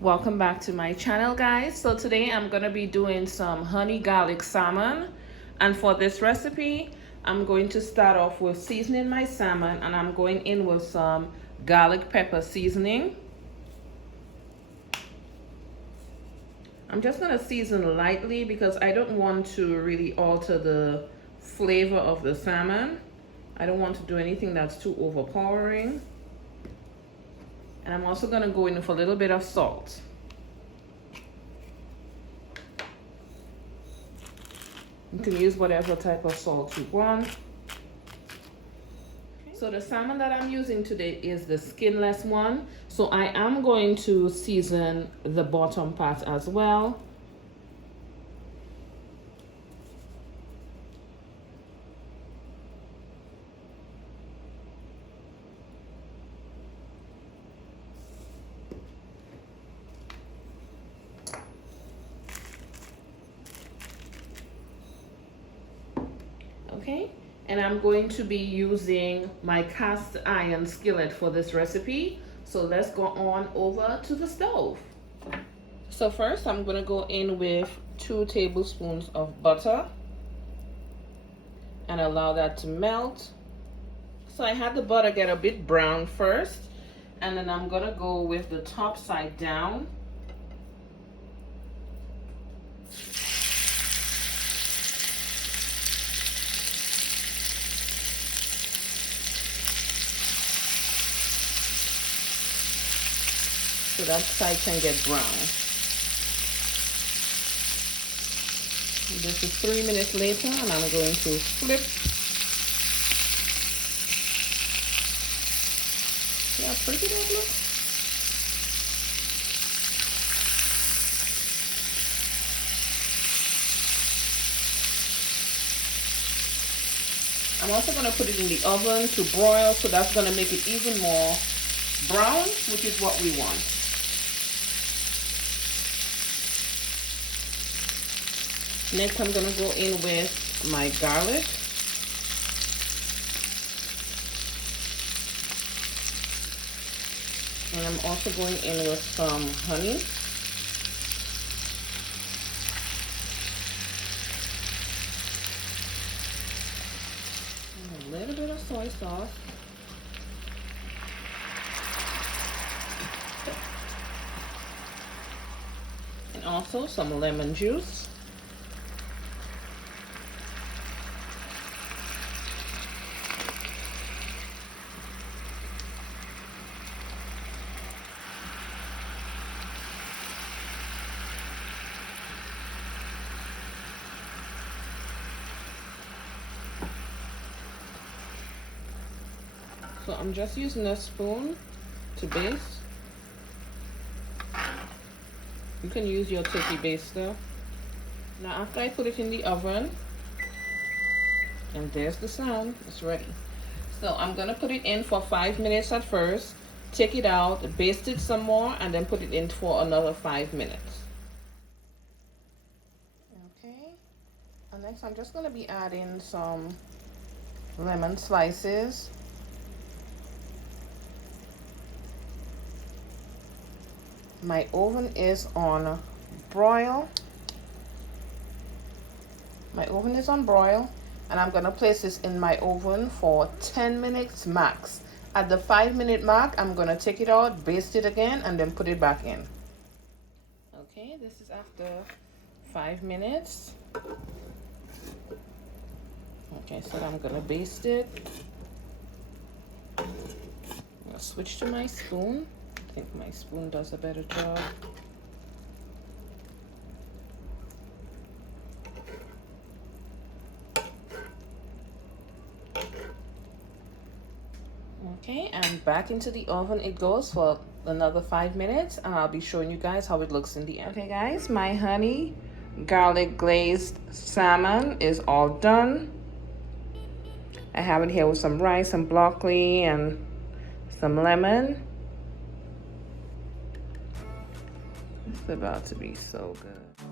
Welcome back to my channel, guys. So today I'm gonna be doing some honey garlic salmon, and for this recipe I'm going to start off with seasoning my salmon, and I'm going in with some garlic pepper seasoning. I'm just gonna season lightly because I don't want to really alter the flavor of the salmon. I don't want to do anything that's too overpowering. And I'm also gonna go in with a little bit of salt. You can use whatever type of salt you want. So the salmon that I'm using today is the skinless one. So I am going to season the bottom part as well. Okay, and I'm going to be using my cast iron skillet for this recipe. So let's go on over to the stove. So first I'm going to go in with 2 tablespoons of butter and allow that to melt. So I had the butter get a bit brown first, and then I'm going to go with the top side down. So that side can get brown. This is 3 minutes later, and I'm going to flip. See how pretty that looks? I'm also going to put it in the oven to broil, so that's going to make it even more brown, which is what we want. Next, I'm going to go in with my garlic. And I'm also going in with some honey. And a little bit of soy sauce. And also some lemon juice. So I'm just using a spoon to baste. You can use your turkey baster. Now after I put it in the oven, and there's the sound, it's ready. So I'm gonna put it in for 5 minutes at first, take it out, baste it some more, and then put it in for another 5 minutes. Okay, and next I'm just gonna be adding some lemon slices. My oven is on broil. My oven is on broil, and I'm gonna place this in my oven for 10 minutes max. At the 5-minute mark, I'm gonna take it out, baste it again, and then put it back in. Okay, this is after 5 minutes. Okay, so I'm gonna baste it. I'm gonna switch to my spoon. I think my spoon does a better job. Okay, and back into the oven it goes for another 5 minutes, and I'll be showing you guys how it looks in the end. Okay guys, my honey garlic glazed salmon is all done. I have it here with some rice, some broccoli, and some lemon. It's about to be so good.